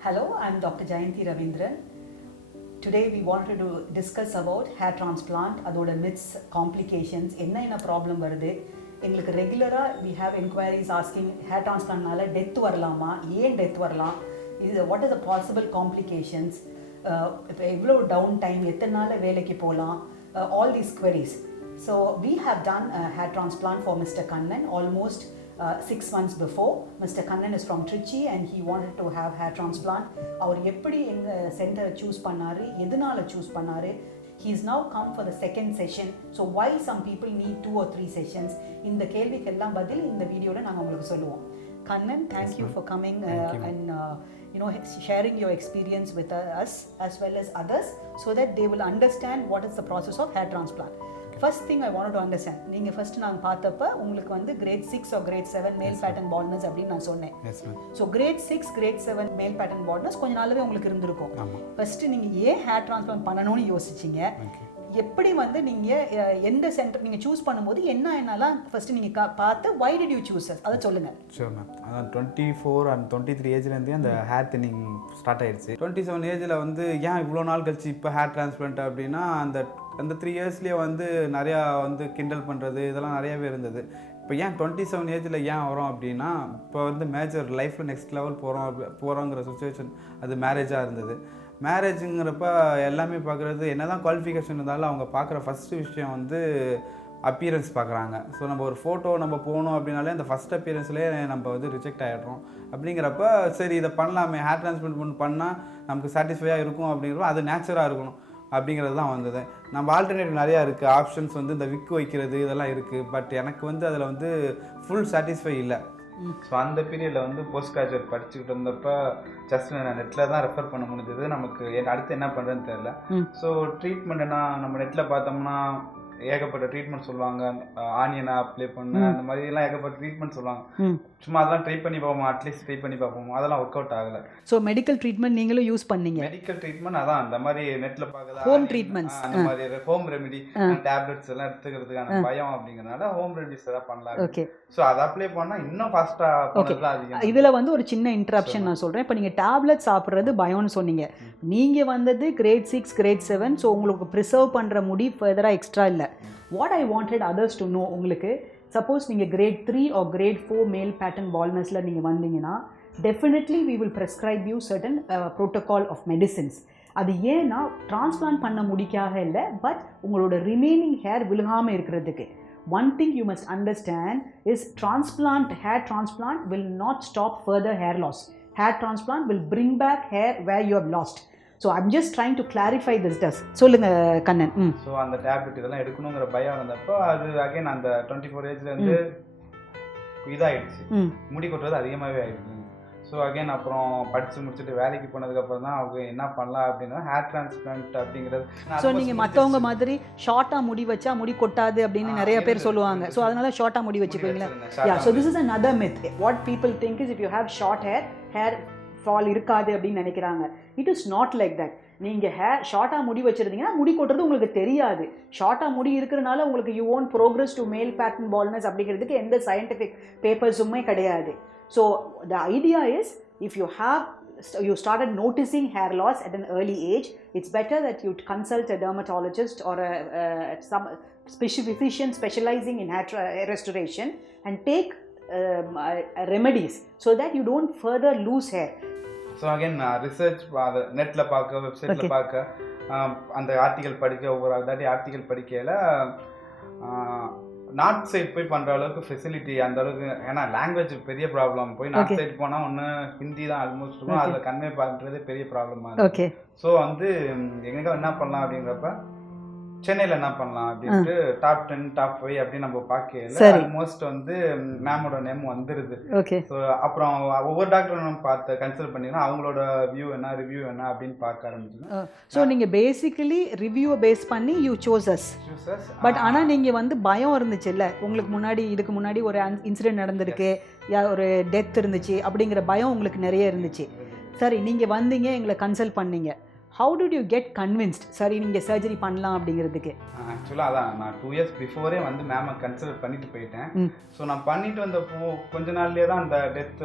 Hello, I'm Dr. Jayanti Ravindran. Today we wanted to discuss about hair transplant, adoda myths, complications, enna problem varudhu. எங்களுக்கு ரெகுலராக we have inquiries asking hair transplantனால death வரலாமா, ஏன் death வரலாம், இது what are the possible complications, இப்போ எவ்வளோ down time, எத்தனை நாள் வேலைக்கு போகலாம், all these queries. So we have done a hair transplant for Mr. Kannan almost 6 months before. Mr. Kannan is from Trichy and he wanted to have hair transplant. அவர் எப்படி எங்கள் சென்டரை choose பண்ணாரு, எதனால choose பண்ணாரு. He's now come for the second session. So why some people need 2 or 3 sessions? இந்த கேள்விக்கெல்லாம் பதில் இந்த வீடியோவில் நாங்கள் உங்களுக்கு சொல்லுவோம். Kannan, thank you for coming and sharing your experience with us as well as others so that they will understand what is the process of hair transplant. First thing I wanted to understand, நீங்கள் first நாங்கள் பார்த்தப்ப உங்களுக்கு வந்து grade 6 or grade 7 male pattern baldness அப்படின்னு நான் சொன்னேன். So grade 6, grade 7 male pattern baldness கொஞ்ச நாளாவே உங்களுக்கு இருந்திருக்கும். ஃபர்ஸ்ட் நீங்கள் ஏன் ஹேர் டிரான்ஸ்பிளான்ட் பண்ணணும்னு யோசிச்சிங்க, எப்படி வந்து நீங்கள் எந்த சென்டர் நீங்கள் சூஸ் பண்ணும்போது என்னென்னலாம் ஃபர்ஸ்ட் நீங்கள் பார்த்து why did you choose us அதை சொல்லுங்கள். Sure ma'am. அதான் 24 and 23 ஏஜ்லேருந்தே அந்த ஹேர் தின்னிங் ஸ்டார்ட் ஆயிடுச்சு. 27 ஏஜில் வந்து ஏன் இவ்வளோ நாள் கழிச்சு இப்போ ஹேர் டிரான்ஸ்பிளான்ட் அப்படின்னா அந்த 3 இயர்ஸ்லேயே வந்து நிறையா வந்து கிண்டல் பண்ணுறது இதெல்லாம் நிறையாவே இருந்தது. இப்போ ஏன் 27 ஏஜில் ஏன் வரோம் அப்படின்னா இப்போ வந்து மேஜர் லைஃப்பில் நெக்ஸ்ட் லெவல் போகிறோங்கிற சுச்சுவேஷன் அது மேரேஜாக இருந்தது. மேரேஜுங்கிறப்ப எல்லாமே பார்க்குறது என்ன தான் குவாலிஃபிகேஷன் இருந்தாலும் அவங்க பார்க்குற ஃபஸ்ட்டு விஷயம் வந்து அப்பியரன்ஸ் பார்க்குறாங்க. ஸோ நம்ம ஒரு ஃபோட்டோ நம்ம போகணும் அப்படின்னாலே அந்த ஃபஸ்ட் அப்பியரன்ஸ்லேயே நம்ம வந்து ரிஜெக்ட் ஆகிடுறோம். அப்படிங்கிறப்ப சரி இதை பண்ணலாமே, ஹேர் டிரான்ஸ்பிளான்ட் பண்ணால் நமக்கு சாட்டிஸ்ஃபையாக இருக்கும் அப்படிங்கிறப்ப அது நேச்சுராக இருக்கணும் அப்படிங்கிறது தான் வந்தது. நம்ம ஆல்டர்னேட்டிவ் நிறையா இருக்குது, ஆப்ஷன்ஸ் வந்து இந்த விக் வைக்கிறது இதெல்லாம் இருக்குது. பட் எனக்கு வந்து அதில் வந்து ஃபுல் சாட்டிஸ்ஃபை இல்லை. ஸோ அந்த பீரியடில் வந்து போஸ்ட் கிராஜுவேட் படிச்சுக்கிட்டு இருந்தப்போ ஜஸ்ட் நான் நெட்டில் தான் ரெஃபர் பண்ண முடிஞ்சது. நமக்கு அடுத்து என்ன பண்ணுறதுன்னு தெரியல. ஸோ ட்ரீட்மெண்ட்னா நம்ம நெட்டில் பார்த்தோம்னா ஏகப்பட்ட ட்ரீட்மெண்ட் சொல்லுவாங்க, ஆனியனை அப்ளை பண்ண அந்த மாதிரிலாம் ஏகப்பட்ட ட்ரீட்மெண்ட் சொல்லுவாங்க. சும்மா அதெல்லாம் ட்ரை பண்ணி பார்ப்போம், அட்லீஸ்ட் ட்ரை பண்ணி பார்ப்போம், அதெல்லாம் ஒர்க் அவுட் ஆகலை. ஸோ மெடிக்கல் ட்ரீட்மெண்ட் நீங்களும் யூஸ் பண்ணீங்க? மெடிக்கல் ட்ரீட்மெண்ட் அதான் அந்த மாதிரி நெட்டில் பார்க்குறது, ஹோம் ட்ரீட்மெண்ட்ஸ், அந்த மாதிரி ஹோம் ரெமெடி, டேப்லெட்ஸ் எல்லாம் எடுத்துக்கிறதுக்கான பயம் அப்படிங்கிறனால ஹோம் ரெமெடிஸ் எல்லாம் பண்ணலாம். ஓகே. ஸோ அதை அப்ளை பண்ணால் இன்னும் ஃபாஸ்ட்டாக போனதுலாம் அதிகம். இதில் வந்து ஒரு சின்ன இன்ட்ரப்ஷன் நான் சொல்கிறேன். இப்போ நீங்கள் டேப்லெட் சாப்பிட்றது பயம்னு சொன்னீங்க. நீங்கள் வந்தது கிரேட் 6, கிரேட் 7. ஸோ உங்களுக்கு ப்ரிசர்வ் பண்ணுற முடி ஃபர்தராக எக்ஸ்ட்ரா இல்லை. What I wanted others to know, உங்களுக்கு சப்போஸ் நீங்கள் கிரேட் 3 or grade 4 மேல் பேட்டர்ன் பால்னஸில் நீங்கள் வந்தீங்கன்னா definitely we will prescribe you certain protocol of medicines. அது ஏன்னா டிரான்ஸ்பிளான்ட் பண்ண முடிக்காக இல்லை, பட் உங்களோட ரிமைனிங் ஹேர் விழுகாமல் இருக்கிறதுக்கு. One thing you must understand is hair transplant will not stop further hair loss. Hair transplant will bring back hair where you have lost. So I'm just trying to clarify this. சொல்லுங்க Kannan. So அந்த tablet இதெல்லாம் எடுக்கணுங்கிற பயம் இருந்தப்போ அது again அந்த 24 ஏஜ்லேருந்து இதாகிடுச்சு, முடி கொட்டுறது அதிகமாகவே ஆகிடுச்சு. ஸோ அகைன் அப்புறம் படித்து முடிச்சுட்டு வேலைக்கு போனதுக்கப்புறம் தான் அவங்க என்ன பண்ணலாம் அப்படின்னா ஹேர் டிரான்ஸ்பிளான்ட் அப்படிங்கிறது. ஸோ நீங்கள் மற்றவங்க மாதிரி ஷார்ட்டாக முடி வச்சா முடி கொட்டாது அப்படின்னு நிறைய பேர் சொல்லுவாங்க. ஸோ அதனால ஷார்ட்டாக முடி வச்சுக்குவீங்களா? Yeah. So this is another myth. What people think is if you have short hair fall இருக்காது அப்படின்னு நினைக்கிறாங்க. It is not like that. நீங்கள் ஷார்ட்டாக முடி வச்சுருந்தீங்கன்னா முடி கொட்டுறது உங்களுக்கு தெரியாது. ஷார்ட்டாக முடி இருக்கிறனால உங்களுக்கு யூ ஓன்ட் ப்ரோக்ரஸ் டு மேல் பேட்டர்ன் பால்னஸ் அப்படிங்கிறதுக்கு எந்த சயின்டிஃபிக் பேப்பர்ஸுமே கிடையாது. So the idea is if you started noticing hair loss at an early age, it's better that you consult a dermatologist or some physician specializing in hair restoration and take remedies so that you don't further lose hair. So again research நெட்ல பார்க்க, வெப்சைட்ல பார்க்க, அந்த article படிக்க, ஒவ்வொரு article படிக்கையில north side போய் பண்ணுற அளவுக்கு ஃபெசிலிட்டி அந்த அளவுக்கு, ஏன்னா லாங்குவேஜ் பெரிய ப்ராப்ளம். போய் நார்த் சைட் போனால் ஒன்று ஹிந்தி தான் ஆல்மோஸ்ட் இருக்கும், அதில் கன்வே பண்ணுறதே பெரிய ப்ராப்ளமாக இருக்குது. ஸோ வந்து எங்கே என்ன பண்ணலாம் அப்படிங்கிறப்ப சென்னையில் என்ன பண்ணலாம் அப்படின்ட்டு டாப் 10 டாப் 5 அப்படின்னு நம்ம பார்க்கல ஆல்மோஸ்ட் வந்து மேமோட நேம் வந்துடுது. ஸோ அப்புறம் ஒவ்வொரு டாக்டரும் நம்ம பார்த்து கன்சல்ட் பண்ணிங்கன்னா அவங்களோட ரிவ்யூ என்ன அப்படின்னு பார்க்க ஆரம்பிச்சோம். ஸோ நீங்கள் பேசிக்கலி ரிவ்யூவை பேஸ் பண்ணி யூ சோஸ் அஸ். பட் ஆனால் நீங்கள் வந்து பயம் இருந்துச்சு இல்லை உங்களுக்கு இதுக்கு முன்னாடி ஒரு இன்சிடென்ட் நடந்திருக்கு, ஒரு டெத் இருந்துச்சு அப்படிங்கிற பயம் உங்களுக்கு நிறைய இருந்துச்சு. சரி, நீங்கள் வந்தீங்க, எங்களை கன்சல்ட் பண்ணீங்க. How did you get convinced சரி நீங்கள் சர்ஜரி பண்ணலாம் அப்படிங்கிறதுக்கு? ஆக்சுவலாக அதான் நான் 2 years பிஃபோரே வந்து மேமை கன்சல்ட் பண்ணிட்டு போயிட்டேன். ஸோ நான் பண்ணிட்டு வந்தப்போ கொஞ்ச நாள்லேயே தான் அந்த டெத்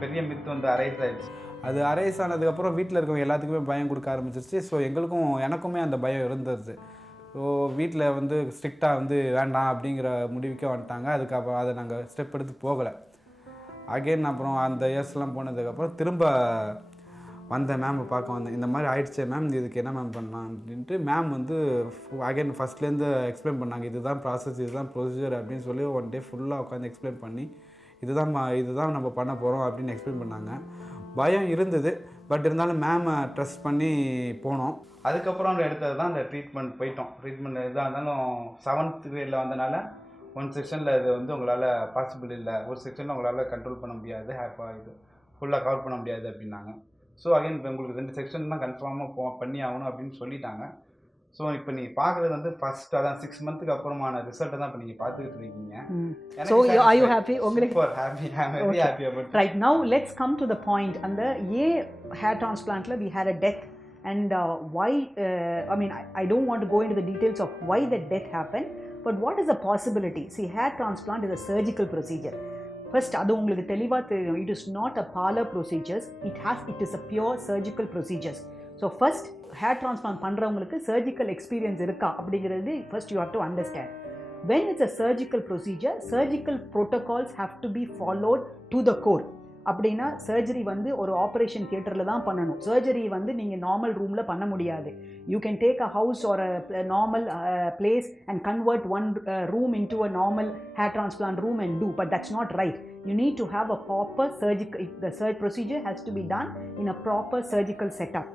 பெரிய மித் வந்து அரைஸ் ஆயிடுச்சு. அது அரைஸ் ஆனதுக்கப்புறம் வீட்டில் இருக்கவங்க எல்லாத்துக்குமே பயம் கொடுக்க ஆரம்பிச்சிருச்சு. ஸோ எனக்குமே அந்த பயம் இருந்தது. ஸோ வீட்டில் வந்து ஸ்ட்ரிக்டாக வந்து வேண்டாம் அப்படிங்கிற முடிவுக்கே வந்துட்டாங்க. அதுக்கப்புறம் அதை நாங்கள் ஸ்டெப் எடுத்து போகலை. அகெயின் அப்புறம் அந்த இயர்ஸ்லாம் போனதுக்கப்புறம் திரும்ப வந்த மேமை பார்க்க வந்தேன். இந்த மாதிரி ஆயிடுச்சு மேம், இதுக்கு என்ன மேம் பண்ணலாம் அப்படின்ட்டு மேம் வந்து அகெயின் ஃபஸ்ட்லேருந்து எக்ஸ்பிளைன் பண்ணாங்க. இதுதான் ப்ராசஸ், இதுதான் ப்ரொசீஜர் அப்படின்னு சொல்லி ஒன் டே ஃபுல்லாக உட்காந்து எக்ஸ்பிளைன் பண்ணி இதுதான் நம்ம பண்ண போகிறோம் அப்படின்னு எக்ஸ்பிளைன் பண்ணாங்க. பயம் இருந்தது, பட் இருந்தாலும் மேமை ட்ரஸ்ட் பண்ணி போனோம். அதுக்கப்புறம் எடுத்தது தான் அந்த ட்ரீட்மெண்ட் போயிட்டோம். ட்ரீட்மெண்ட் எதாக இருந்தாலும் 7th கிரேடில் வந்தனால ஒன் செக்ஷனில் இது வந்து உங்களால் பாசிபிள் இல்லை, ஒரு செக்ஷனில் உங்களால் கண்ட்ரோல் பண்ண முடியாது, இது ஃபுல்லாக கவர் பண்ண முடியாது அப்படின்னாங்க. ஸோ அகைன் இப்போ உங்களுக்கு 2 செக்ஷன் தான் கன்ஃபார்மாக பண்ணி ஆகணும் அப்படின்னு சொல்லிட்டாங்க. ஸோ இப்போ நீங்கள் பார்க்குறது வந்து ஃபர்ஸ்ட் அதான் 6 மந்த்துக்கு அப்புறமான ரிசல்ட்டை தான் இப்போ நீங்கள் பார்த்துக்கிட்டு இருக்கீங்க. So are you happy? உங்களுக்கு super happy, I am very happy about. Right, now let's come to the point. அந்த ஹேர் டிரான்ஸ்பிளான்ட்ல we had a death and why I mean I don't want to go into the details of why that death happened, but what is the possibility? See, hair transplant is a surgical procedure. First, அது உங்களுக்கு தெளிவாக தெரியும், it is not a parlor procedures, it is a pure surgical procedures. So first, hair transplant பண்ணுறவங்களுக்கு surgical experience இருக்கா அப்படிங்கிறது first you have to understand. When it's a surgical procedure, surgical protocols have to be followed to the core. அப்படின்னா surgery வந்து ஒரு operation தியேட்டரில் தான் பண்ணணும். Surgery வந்து நீங்கள் நார்மல் ரூமில் பண்ண முடியாது. You can take a house or a normal place and convert one room into a normal hair transplant room and do, but that's not right. You need to have a proper surgical, the procedure has to be done in a proper surgical setup.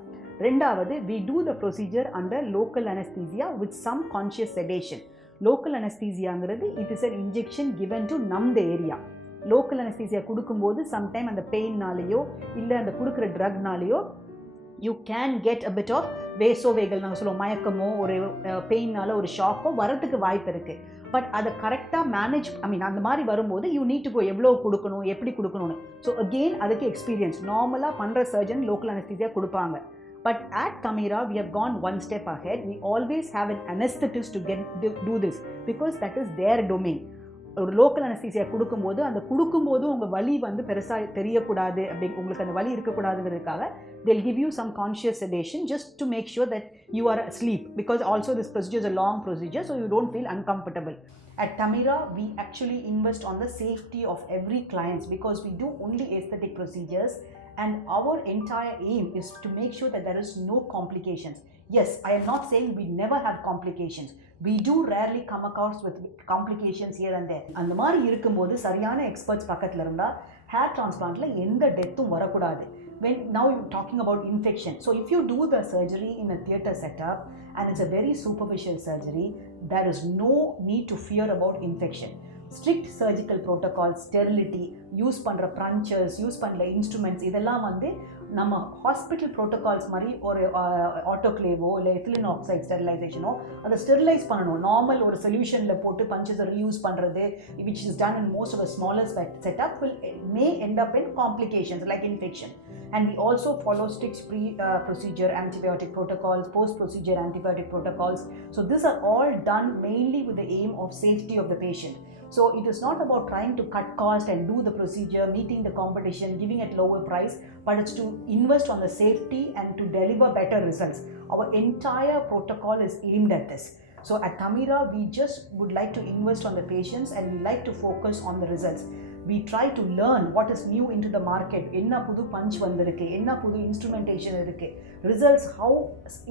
ரெண்டாவது, we do the procedure under local anesthesia with some conscious sedation. Local anesthesiaங்கிறது it is an injection given to numb the area. Local anaesthesia கொடுக்கும்போது sometime அந்த பெயின்னாலேயோ இல்லை அந்த கொடுக்குற ட்ரக்னாலேயோ you can get a bit of vagal நாங்கள் சொல்லுவோம், மயக்கமோ ஒரு பெயினால் ஒரு ஷாக்கோ வரத்துக்கு வாய்ப்பு இருக்குது. பட் அதை கரெக்டாக மேனேஜ் அந்த மாதிரி வரும்போது யூ நீட் டு கோ எவ்வளோ கொடுக்கணும், எப்படி கொடுக்கணும்னு. ஸோ அகெயின் அதுக்கு எக்ஸ்பீரியன்ஸ் நார்மலாக பண்ணுற சர்ஜன் லோக்கல் அனஸ்தீசியா கொடுப்பாங்க. But at Tamira, we have gone one step ahead. We always have an anesthetist to do this because that is their domain. ஒரு local anaesthesia கொடுக்கும்போது அந்த கொடுக்கும்போது உங்கள் வலி வந்து பெருசாக தெரியக்கூடாது, அப்படி உங்களுக்கு அந்த வலி இருக்கக்கூடாதுங்கிறதுக்காக they'll give you some conscious sedation just to make sure that you are asleep, because also this procedure is a long procedure, so you don't feel uncomfortable. At Tamira, we actually invest on the safety of every client because we do only aesthetic procedures and our entire aim is to make sure that there is no complications. Yes, I am not saying we never have complications. We do rarely come across with complications here and there. அந்த மாதிரி இருக்கும்போது சரியான experts பக்கத்தில் இருந்தால் hair டிரான்ஸ்பிளான்ட்ல எந்த டெத்தும் வரக்கூடாது. When now you're talking about infection, so if you do the surgery in a theatre setup and it's a very superficial surgery, there is no need to fear about infection. Strict surgical protocol, sterility, use பண்ணுற ப்ரன்ச்சர்ஸ், use பண்ணுற instruments, இதெல்லாம் வந்து நம்ம hospital protocols மாதிரி ஒரு ஆட்டோக்ளேவோ இல்லை ethylene oxide ஸ்டெரிலைசேஷனோ அதை sterilise பண்ணணும். நார்மல் ஒரு சொல்யூஷனில் போட்டு பஞ்சஸை ரீயூஸ் பண்ணுறது which is done in most of the smaller setup may end up in complications like infection. And we also follow strict pre-procedure antibiotic protocols, post-procedure antibiotic protocols. So these are all done mainly with the aim of safety of the patient. So it is not about trying to cut cost and do the procedure, meeting the competition, giving it lower price, but it's to invest on the safety and to deliver better results. Our entire protocol is aimed at this. So at Tamira, we just would like to invest on the patients and we like to focus on the results. We try to learn what is new into the market. என்ன புது punch வந்திருக்கு, என்ன புது instrumentation இருக்குது, results, how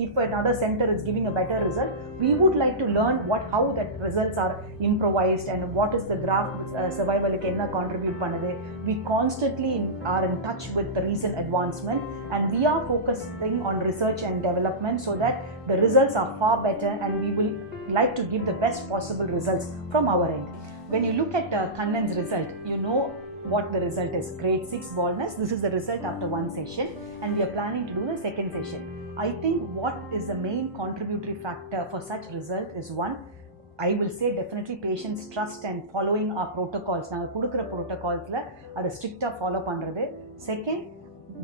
if another center is giving a better result, we would like to learn how that results are improvised and what is the graft survivalக்கு என்ன contribute பண்ணுது. We constantly are in touch with the recent advancement and we are focusing on research and development so that the results are far better and we will like to give the best possible results from our end. When you look at Kannan's result, you know what the result is. Grade 6 baldness. This is the result after one session and we are planning to do the second session. I think what is the main contributory factor for such result is one, I will say definitely patients trust and following our protocols. நாங்கள் கொடுக்குற ப்ரோட்டோகால்ஸில் அதை ஸ்ட்ரிக்டாக follow பண்ணுறது. Second,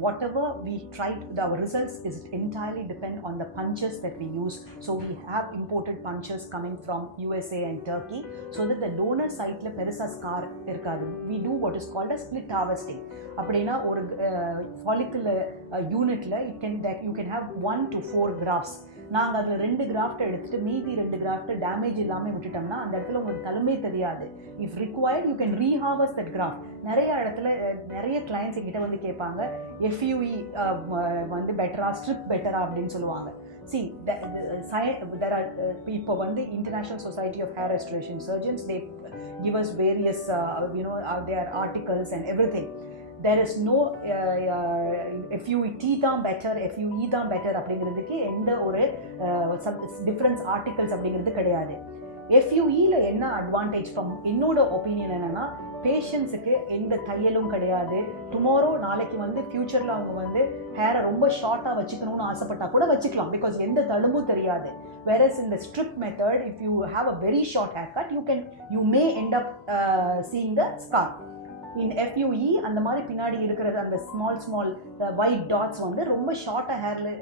whatever we tried, our results is entirely depend on the punches that we use. So we have imported punches coming from USA and Turkey, so that the donor site la perisa scar irukadu. We do what is called a split harvesting. அப்படினா ஒரு follicle unit la you can have 1 to 4 grafts. நாங்கள் அதில் 2 craft எடுத்துகிட்டு மீதி 2 craft damage இல்லாமல் விட்டுட்டோம்னா அந்த இடத்துல உங்களுக்கு தலுமே தெரியாது. If required you can reharvest that graft. நிறைய இடத்துல நிறைய கிளைண்ட்ஸ் என்கிட்ட வந்து கேட்பாங்க, FUE வந்து பெட்டரா, ஸ்ட்ரிப் பெட்டரா அப்படின்னு சொல்லுவாங்க. See, there are இப்போ வந்து International Society of Hair Restoration Surgeons, they give us various their articles and everything. There is no FUE தான் பெட்டர், FUE தான் பெட்டர் அப்படிங்கிறதுக்கு எந்த ஒரு டிஃப்ரென்ஸ் ஆர்டிகல்ஸ் அப்படிங்கிறது கிடையாது. FUEல என்ன அட்வான்டேஜ் ஃப்ரம் என்னோட ஒப்பீனியன் என்னன்னா, பேஷண்ட்ஸுக்கு எந்த தையலும் கிடையாது. டுமாரோ நாளைக்கு வந்து ஃபியூச்சரில் அவங்க வந்து ஹேரை ரொம்ப ஷார்ட்டாக வச்சுக்கணும்னு ஆசைப்பட்டா கூட வச்சுக்கலாம், பிகாஸ் எந்த தழும்பும் தெரியாது. whereas in the strip method, if you have a very short haircut, you may end up seeing the scar. In FUE அந்த மாதிரி பின்னாடி இருக்கிறது அந்த ஸ்மால் ஒயிட் டாட்ஸ் வந்து ரொம்ப ஷார்ட்டாக ஹேரில்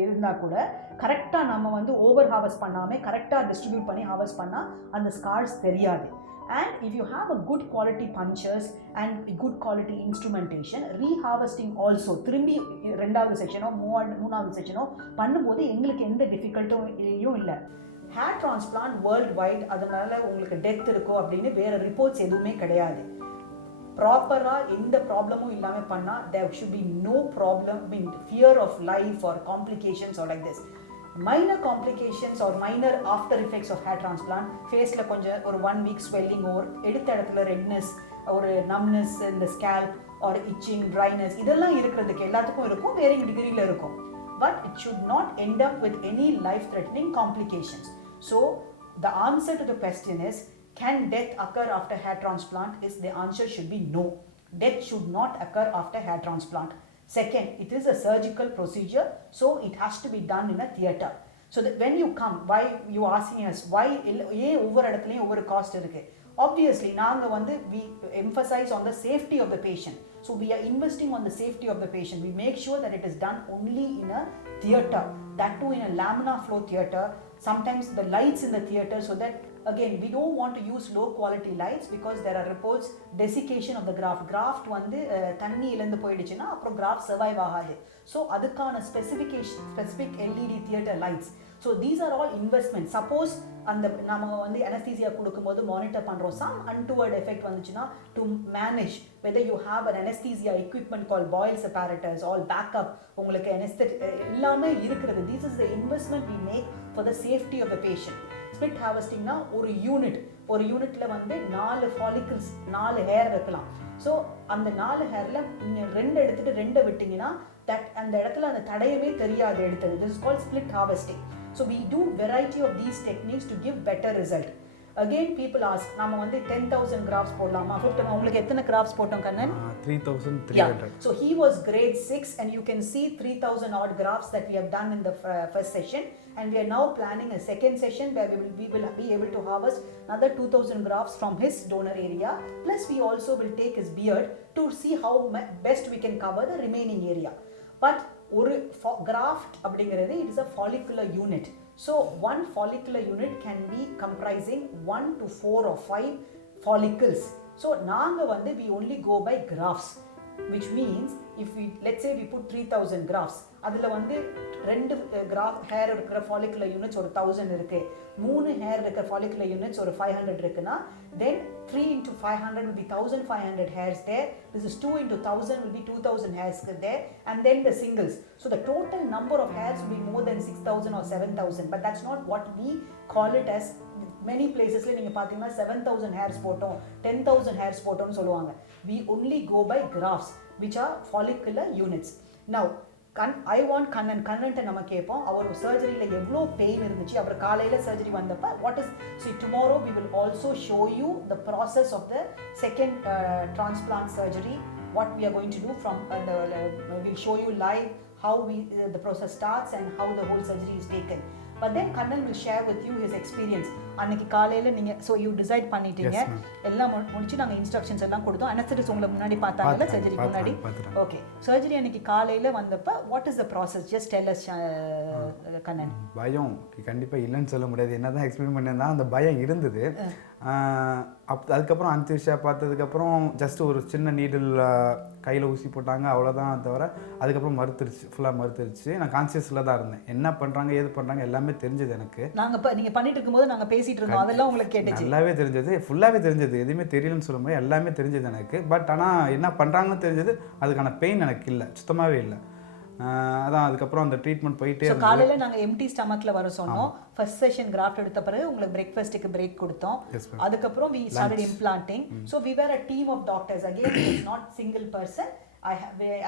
இருந்தால் கூட கரெக்டாக நம்ம வந்து ஓவர் ஹார்வெஸ்ட் பண்ணாமல் கரெக்டாக டிஸ்ட்ரிபியூட் பண்ணி ஹார்வெஸ்ட் பண்ணால் அந்த ஸ்கார்ஸ் தெரியாது. And if you have a good quality punches and good quality instrumentation, reharvesting also திரும்பி 2வது செக்ஷனோ 3வது செக்ஷனோ பண்ணும்போது எங்களுக்கு எந்த டிஃபிகல்ட்டும் இல்லை. ஹேர் டிரான்ஸ்பிளான்ட் வேர்ல்டு வைட், அதனால உங்களுக்கு டெத் இருக்கோ அப்படின்னு வேறு ரிப்போர்ட்ஸ் எதுவுமே கிடையாது. ப்ராப்பராக எந்த ப்ராப்ளமும் இல்லாமல் பண்ணால் there should be no problem, fear of life or complications or like this. Minor complications or minor after effects of hair transplant, ஃபேஸில் கொஞ்சம் ஒரு 1 week swelling or எடுத்த இடத்துல redness, ஒரு numbness in the scalp or itching, dryness, இதெல்லாம் இருக்கிறதுக்கு எல்லாத்துக்கும் இருக்கும், வேரிங் டிகிரியில் இருக்கும். But it should not end up with any life-threatening complications. So the answer to the question is, can death occur after hair transplant? The answer should be no. Death should not occur after hair transplant. Second, it is a surgical procedure, so it has to be done in a theatre. So that when you come, why you asking us, why over இடத்துலையும் over cost இருக்கு? Obviously, நாங்க வந்து we emphasize on the safety of the patient. So we are investing on the safety of the patient. We make sure that it is done only in a theatre, that too in a laminar flow theatre. Sometimes the lights in the theatre, so that again we don't want to use low quality lights, because there are reports desiccation of the graft வந்து தண்ணி இழந்து போயிடுச்சுன்னா அப்புறம் graft survive ஆகாது. So அதுக்கான specific LED theatre lights. So these are all investments. Suppose அந்த நம்ம வந்து anesthesia கொடுக்கும்போது மானிட்டர் பண்ணுறோம், some untoward effect வந்துச்சுன்னா to manage whether you have an anesthesia equipment called Boyle's apparatus, all backup உங்களுக்கு anesthetic எல்லாமே இருக்கிறது. This is the investment we make for the safety of the patient. Split ஹார்வெஸ்டிங்னா ஒரு யூனிட்ல வந்து 4 follicles 4 hair இருக்கலாம். So அந்த 4 ஹேரில் நீங்கள் 2 எடுத்துட்டு 2 விட்டிங்கன்னா அந்த இடத்துல அந்த தடையவே தெரியாது எடுத்தது. This is called split harvesting. So we do variety of these techniques to give better result. Again people ask, நாம வந்து 10,000 grafts போடலாமா? உங்களுக்கு எத்தனை grafts போட்டோம் Kannan? 3,300. Yeah. So he was grade 6 and you can see 3,000 odd grafts that we have done in the first session, and we are now planning a second session where we will be able to harvest another 2,000 grafts from his donor area, plus we also will take his beard to see how best we can cover the remaining area. But ஒரு graft அப்படிங்கிறது it is a follicular unit. So one follicular unit can be comprising 1 to 4 or 5 follicles. So நாங்க வந்து we only go by grafts, which means if we let's say we put 3,000 grafts, அதுல வந்து 2 hair இருக்கிற follicular units ஒரு 1,000 இருக்கு, 3 hair இருக்கிற follicular units ஒரு 500 இருக்குன்னா, then 3 into 500 will be 1,500 hairs there. This is 2 into 1,000 will be 2,000 hairs there, and then the singles. So the total number of hairs will be more than 6,000 or 7,000, but that's not what we call it as. Many places நீங்க பாத்தீங்கன்னா 7,000 hairs போட்டோம், 10,000 hairs போட்டோம்னு சொல்லுவாங்க. We only go by grafts, which are follicular units. Now I want கண்ணன்ட்ட நம்ம கேட்போம், அவர் சர்ஜரியில் எவ்வளோ pain இருந்துச்சு, அவர் காலையில் சர்ஜரி வந்தப்போ what is. So tomorrow we will also show you the process of the second transplant surgery, what we are going to do from we'll show you live how the process starts and how the whole surgery is taken. But then Kannan will share with you his experience. அன்னைக்கு காலையில நீங்க so you decide பண்ணிட்டீங்க, எல்லாம் முடிச்சு நாங்கள் instructions எல்லாம் கொடுத்தோம். Anaesthetist உங்களை முன்னாடி பார்த்தாங்கல்ல சர்ஜரிக்கு முன்னாடி? ஓகே. சர்ஜரி அன்னைக்கு காலையில வந்தப்ப what is the process? Just tell us Kannan. பயம் கண்டிப்பாக இல்லைன்னு சொல்ல முடியாது. என்ன தான் எக்ஸ்பிளைன் பண்ணியிருந்தா அந்த பயம் இருந்தது. அதுக்கப்புறம் அன்ஸ்தீசியா பார்த்ததுக்கப்புறம் ஜஸ்ட் ஒரு சின்ன நீடில் கையில் ஊசி போட்டாங்க, அவ்வளோதான். தவிர அதுக்கப்புறம் மறுத்துருச்சு, ஃபுல்லாக மறுத்துருச்சு. நான் கான்சியஸில் தான் இருந்தேன். என்ன பண்ணுறாங்க ஏது பண்ணுறாங்க எல்லாமே தெரிஞ்சது எனக்கு. நாங்கள் இப்போ நீங்கள் பண்ணிட்டு இருக்கும்போது நாங்கள் பேசிகிட்டு இருந்தோம், அதெல்லாம் உங்களுக்கு கேட்டுச்சு? நல்லாவே தெரிஞ்சது, ஃபுல்லாகவே தெரிஞ்சது. எதுவுமே தெரியலன்னு சொல்ல முடியாது, எல்லாமே தெரிஞ்சது எனக்கு. பட் ஆனால் என்ன பண்ணுறாங்கன்னு தெரிஞ்சது, அதுக்கான பெயின் எனக்கு இல்லை, சுத்தமாகவே இல்லை. அதான் அதுக்கப்புறம் அந்த ட்ரீட்மெண்ட் போயிட்டே இருந்தது. காலையில் நாங்கள் எம்டி ஸ்டமக்கில் வர சொன்னோம். ஃபர்ஸ்ட் செஷன் கிராஃப்ட் எடுத்த பிறகு உங்களுக்கு பிரேக்ஃபாஸ்ட்டுக்கு பிரேக் கொடுத்தோம். அதுக்கப்புறம் we started implanting. So we were a team of doctors. Again, it's not single person.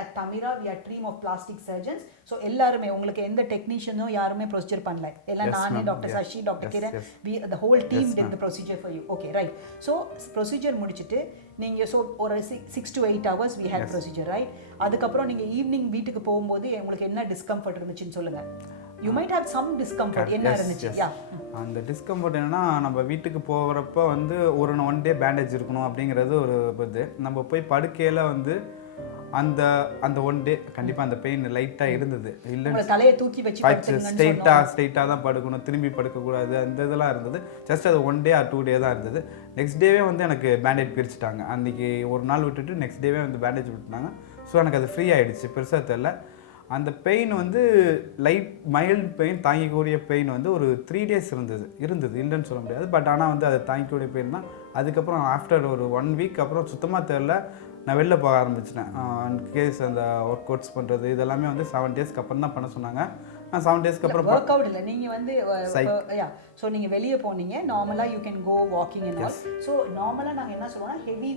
At Tamira we are team of plastic surgeons. So எல்லாருமே உங்களுக்கு எந்த டெக்னீஷியனும் யாருமே ப்ரொசீஜர் பண்ணல. எல்லாம் நானே, doctor Sasi, doctor Kiran, the whole team did the procedure for you. Okay, right. So procedure முடிச்சிட்டு நீங்க ஒரு 6 to 8 hours we had procedure, right? அதுக்கப்புறம் நீங்க ஈவினிங் வீட்டுக்கு போகும்போது உங்களுக்கு என்ன டிஸ்கம்ஃபர்ட் இருந்துச்சுன்னு சொல்லுங்க. You might have some discomfort. என்ன இருந்துச்சு? அந்த டிஸ்கம்ஃபர்ட் என்னன்னா, நம்ம வீட்டுக்கு போகிறப்ப வந்து ஒரு 1 day பேண்டேஜ் இருக்கணும் அப்படிங்கிறது ஒரு இது. நம்ம போய் படுக்கையில் வந்து அந்த 1 day கண்டிப்பாக அந்த பெயின் லைட்டாக இருந்தது. இல்லை தலையை தூக்கி வச்சு ஸ்ட்ரெயிட்டாக தான் படுக்கணும், திரும்பி படுக்கக்கூடாது, அந்த இதெல்லாம் இருந்தது. ஜஸ்ட் அது 1 day or 2 day தான் இருந்தது. நெக்ஸ்ட் டேவே வந்து எனக்கு பேண்டேஜ் பிரிச்சுட்டாங்க. அன்றைக்கி ஒரு நாள் விட்டுட்டு நெக்ஸ்ட் டேவே வந்து பேண்டேஜ் விட்டுட்டாங்க. ஸோ எனக்கு அது ஃப்ரீ ஆகிடுச்சு, பெருசாக தெரியல. அந்த பெயின் வந்து மைல்டு பெயின், தாங்கிக்கூடிய பெயின் வந்து ஒரு 3 days இருந்தது இல்லைன்னு சொல்ல முடியாது. பட் ஆனால் வந்து அது தாங்கிக்கூடிய பெயின் தான். அதுக்கப்புறம் ஆஃப்டர் ஒரு 1 week அப்புறம் சுத்தமாக தெரில, நான் வெளில போக ஆரம்பிச்சிட்டேன். கேஸ் அந்த ஒர்க் அவுட்ஸ் பண்ணுறது இதெல்லாமே வந்து 7 daysக்கு அப்புறம் தான் பண்ண சொன்னாங்க. நான் 7 daysக்கு அப்புறம் ஒர்க் அவுட் இல்லை, நீங்கள் வந்து ஸோ நீங்கள் வெளியே போனீங்க, நார்மலாக you can go walking and all. So நார்மலாக நாங்கள் என்ன சொல்லுவோம்னா ஹெவி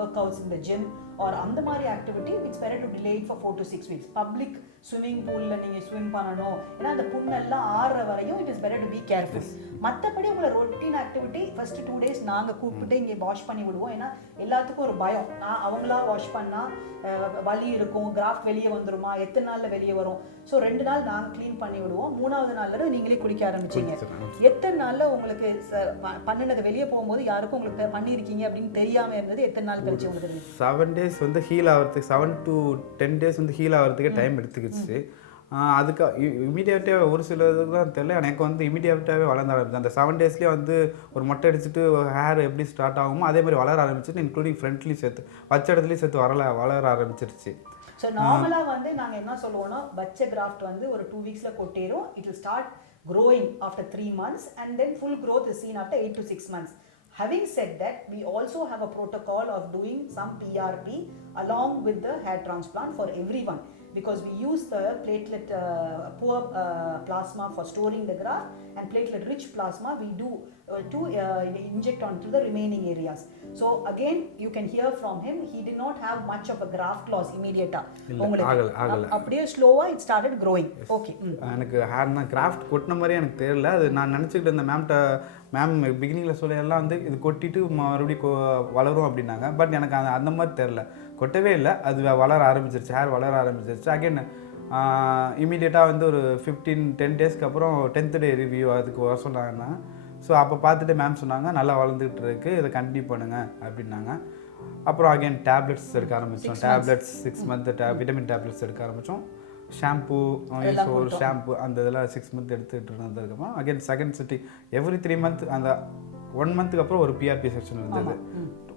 ஒர்க் அவுட்ஸ் இந்த ஜிம் ஆர் அந்த மாதிரி activity it's better to delay for 4 to 6 weeks. Public swimming பூலில் நீங்கள் ஸ்விம் பண்ணணும், ஏன்னா அந்த புண்ணெல்லாம் ஆறுற வரையும் it is better to be careful. மற்றபடி உங்களை ரொட்டீன் ஆக்டிவிட்டி ஃபர்ஸ்ட் 2 days நாங்கள் கூப்பிட்டு இங்கே வாஷ் பண்ணி விடுவோம். ஏன்னா எல்லாத்துக்கும் ஒரு பயம், நான் அவங்களா வாஷ் பண்ணால் வலி இருக்கும், கிராஃப்ட் வெளியே வந்துருமா, எத்தனை நாளில் வெளியே வரும். ஸோ 2 நாள் நாங்கள் க்ளீன் பண்ணி விடுவோம். 3ஆவது நாளில் நீங்களே குளிக்க ஆரம்பிச்சிங்க. எத்தனை நாளில் உங்களுக்கு பண்ணினது வெளியே போகும்போது யாருக்கும் உங்களுக்கு பண்ணியிருக்கீங்க அப்படின்னு தெரியாமல் இருந்தது? எத்தனை நாள் கழிச்சு உங்களுக்கு? 7 days வந்து ஹீல் ஆகிறதுக்கு, 7 to 10 days வந்து ஹீல் ஆகிறதுக்கு டைம் எடுத்துக்கிச்சு. அதுக்கு இமீடியட்டாக ஒரு சில இதுக்கு தான் தெரியல, எனக்கு வந்து இமீடியட்டாகவே வளர்ந்து ஆரம்பிச்சு. அந்த 7 daysலேயே வந்து ஒரு மொட்டை அடிச்சுட்டு ஹேர் எப்படி ஸ்டார்ட் ஆகுமோ அதே மாதிரி வளர ஆரம்பிச்சிட்டு, இன்க்ளூடிங் ஃப்ரண்ட்லேயும் சேர்த்து வச்ச இடத்துலையும் சேர்த்து வளர ஆரம்பிச்சிருச்சு. ஸோ நார்மலாக வந்து நாங்கள் என்ன சொல்லுவோம்னா, வச்ச கிராஃப்ட் வந்து ஒரு 2 weeksல கொட்டேரும். It will start growing after 3 months and then full growth is seen after 8 to 6 months. Having said that, we also have a protocol of doing some PRP along with the hair transplant for everyone, because we use the platelet poor plasma for storing the graft, and platelet rich plasma we do to inject onto the remaining areas. So again you can hear from him, he did not have much of a graft loss immediate. அப்படியே ஸ்லோவா it started growing. Okay. எனக்கு ஹேர்னா craft கொட்டின மாதிரி எனக்கு தெரியல. அது நான் நினச்சிக்கிட்டு இருந்த மேம் பிகினிங்கில் சொல்ல எல்லாம் வந்து இது கொட்டிட்டு மறுபடியும் வளரும் அப்படின்னாங்க. பட் எனக்கு அந்த மாதிரி தெரில, கொட்டவே இல்லை, அது வளர ஆரம்பிச்சிருச்சு, ஹேர் வளர ஆரம்பிச்சிருச்சு. அகைன் இமீடியட்டாக வந்து ஒரு 10 daysக்கு அப்புறம் 10th day ரிவ்யூ அதுக்கு வர சொன்னாங்கன்னா. ஸோ அப்போ பார்த்துட்டு மேம் சொன்னாங்க நல்லா வளர்ந்துட்டு இருக்கு, இதை கண்டினியூ பண்ணுங்க அப்படின்னாங்க. அப்புறம் அகைன் டேப்லெட்ஸ் எடுக்க ஆரம்பித்தோம். டேப்லெட்ஸ் 6 month விட்டமின் டேப்லெட்ஸ் எடுக்க ஆரம்பித்தோம். ஷாம்பு அந்த இதெல்லாம் 6 month எடுத்துகிட்டு இருந்ததுக்கப்புறம் again second sitting every 3 month அந்த 1 monthக்கு அப்புறம் ஒரு பிஆர்பி செக்ஷன் இருந்தது.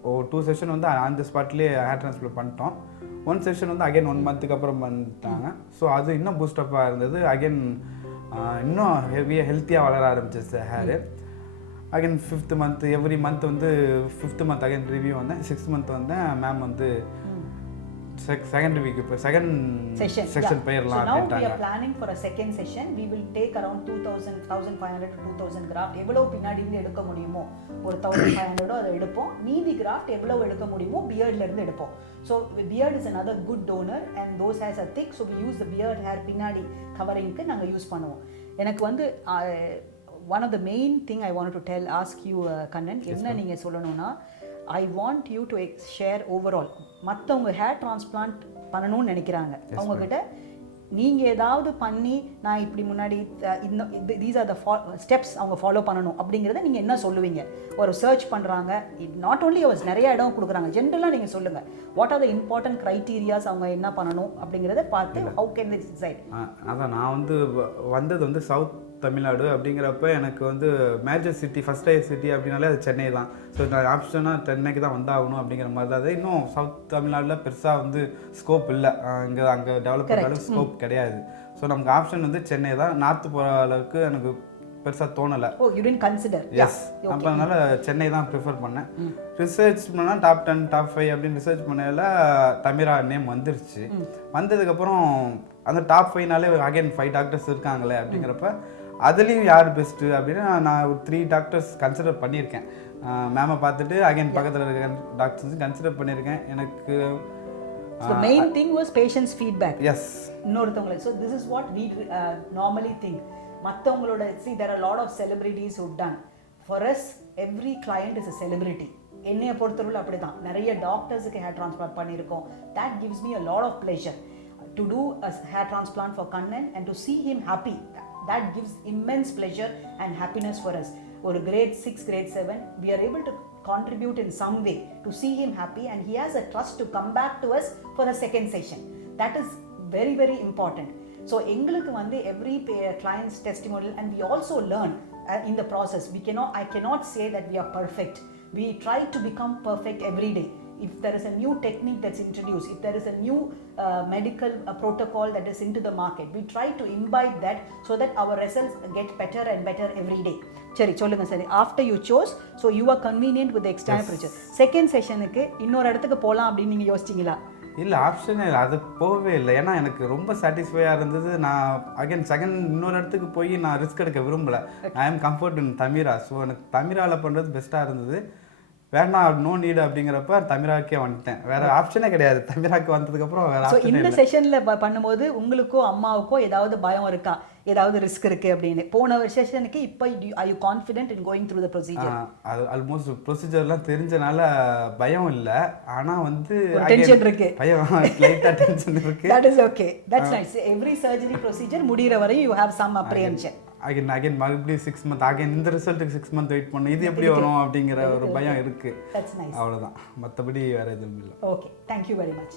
2 செஷன் வந்து அந்த ஸ்பாட்லேயே ஹேர் ட்ரான்ஸ்பிளான்ட் பண்ணிட்டோம். 1 செஷன் வந்து அகைன் 1 monthக்கு அப்புறம் பண்ணிட்டாங்க. ஸோ அது இன்னும் பூஸ்டப்பாக இருந்தது. அகைன் இன்னும் ஹெல்த்தியாக வளர ஆரம்பிச்சிச்சு hair. Again 5th month every month வந்து 5th month அகைன் ரிவ்யூ வந்தேன். 6th month வந்தேன். மேம் வந்து second week இப்போ second section போயிடலாம் அப்படின்ட்டாங்க. So now we are planning for a second session. We will take around 1500 to 2000 graft. எவ்வளவு பின்னாடி இருந்து எடுக்க முடியுமோ ஒரு 1500 அதை எடுப்போம். மீதி கிராஃப்ட் எவ்வளவு எடுக்க முடியுமோ பியர்ட்ல இருந்து எடுப்போம். So beard is another good donor and those hairs are thick, so we use the beard hair பின்னாடி கவரிங்க்கு நாங்க யூஸ் பண்ணுவோம். எனக்கு வந்து one of the main thing I wanted to ask you Kannan, என்ன நீங்க சொல்லணும்னா, I want you to share overall மற்றவங்க hair transplant பண்ணணும்னு நினைக்கிறாங்க, அவங்கக்கிட்ட நீங்கள் ஏதாவது பண்ணி நான் இப்படி முன்னாடி தீஸ் ஆர் த ஸ்டெப்ஸ் அவங்க ஃபாலோ பண்ணணும் அப்படிங்கிறத நீங்கள் என்ன சொல்லுவீங்க? ஒரு சர்ச் பண்ணுறாங்க, நாட் ஓன்லி அவர்ஸ் நிறைய இடம் கொடுக்குறாங்க, ஜென்ரலாக நீங்கள் சொல்லுங்கள் what are the important criterias அவங்க என்ன பண்ணணும் அப்படிங்கிறத பார்த்து ஹவு கேன் திஸ் டிசைட். அதான் நான் வந்து வந்தது வந்து சவுத் தமிழ்நாடு அப்படிங்கிறப்ப எனக்கு வந்து major city first higher city அப்படின்னாலே அது சென்னை தான். ஸோ நான் ஆப்ஷனாக சென்னைக்கு தான் வந்தாகணும் அப்படிங்கிற மாதிரி தான். அது இன்னும் சவுத் தமிழ்நாட்டில் பெருசாக வந்து ஸ்கோப் இல்லை, அங்கே டெவலப் பண்ணுற அளவுக்கு ஸ்கோப் கிடையாது. ஸோ நமக்கு ஆப்ஷன் வந்து சென்னை தான். நார்த்து போகிற அளவுக்கு எனக்கு பெருசாக தோணலை. எஸ், அப்போ அதனால் சென்னை தான் ப்ரிஃபர் பண்ணேன். ரிசர்ச் பண்ணால் டாப் 10 டாப் 5 அப்படின்னு ரிசர்ச் பண்ணதில் தமிரா நேம் வந்துருச்சு. வந்ததுக்கப்புறம் அந்த டாப் 5நாலே அகைன் 5 டாக்டர்ஸ் இருக்காங்களே அப்படிங்கிறப்ப அதுலேயும் யார் பெஸ்ட்டு அப்படின்னு நான் ஒரு 3 டாக்டர்ஸ் கன்சிடர் பண்ணியிருக்கேன். மேமை பார்த்துட்டு அகைன் பக்கத்தில் இருக்க டாக்டர்ஸும் கன்சிடர் பண்ணியிருக்கேன். எனக்கு the main thing was patient's feedback. Yes. இன்னொருத்தவங்களை. So this is what we normally think. மற்றவங்களோட see there are a lot of celebrities who've done. For us every client is a celebrity. என்னைய பொறுத்தவரை அப்படி தான். நிறைய டாக்டர்ஸுக்கு hair transplant பண்ணியிருக்கோம். That gives me a lot of pleasure to do a hair transplant for Kannan and to see him happy. That gives immense pleasure and happiness for us. Or grade 6, grade 7, we are able to contribute in some way to see him happy and he has a trust to come back to us for the second session. That is very, very important. So, எங்களுக்கு வந்து every client's testimonial and we also learn in the process. I cannot say that we are perfect. We try to become perfect every day. If there is a new technique that's introduced, if there is a new medical protocol that is into the market, we try to imbibe that so that our results get better and better every day. சரி சொல்லுங்க சரி. After you chose, so you are convenient with the external procedure. Second sessionக்கு இன்னொரு இடத்துக்கு போகலாம் அப்படின்னு நீங்கள் யோசிச்சிங்களா? இல்லை, ஆப்ஷனே இல்லை, அது போகவே இல்லை. ஏன்னா எனக்கு ரொம்ப சாட்டிஸ்ஃபையாக இருந்தது. நான் அகைன் செகண்ட் இன்னொரு இடத்துக்கு போய் நான் ரிஸ்க் எடுக்க விரும்பலை. ஐ ஆம் கம்ஃபர்ட் இன் தமிரா. ஸோ எனக்கு தமிராவில் பண்ணுறது பெஸ்ட்டாக இருந்தது. வேணாம், நோ நீடு அப்படிங்கிறப்ப தமிராக்கே வந்துட்டேன். வேறு ஆப்ஷனே கிடையாது. தமிராக்கு வந்ததுக்கப்புறம் வேறு ஆப்ஷன். இந்த செஷனில் பண்ணும்போது உங்களுக்கோ அம்மாவுக்கோ ஏதாவது பயம் இருக்கா, ஏதாவது ரிஸ்க் இருக்குது அப்படின்னு? போன செஷனுக்கு இப்போ are you confident in going through the procedure? அது ஆல்மோஸ்ட் ப்ரொசீஜர்லாம் தெரிஞ்சனால பயம் இல்லை. ஆனால் வந்து டென்ஷன் இருக்கு, பயம் லைட்டாக டென்ஷன் இருக்கு. That is okay. That's nice. Every surgery procedure முடிகிற வரையும் you have some apprehension. Again மறுபடியும் 6 months அகைன் இந்த ரிசல்ட்டுக்கு 6 months வெயிட் பண்ணணும், இது எப்படி வரும் அப்படிங்கிற ஒரு பயம் இருக்குது. அவ்வளோதான், மற்றபடி வேறு எதுவும் இல்லை. Okay, thank you very much.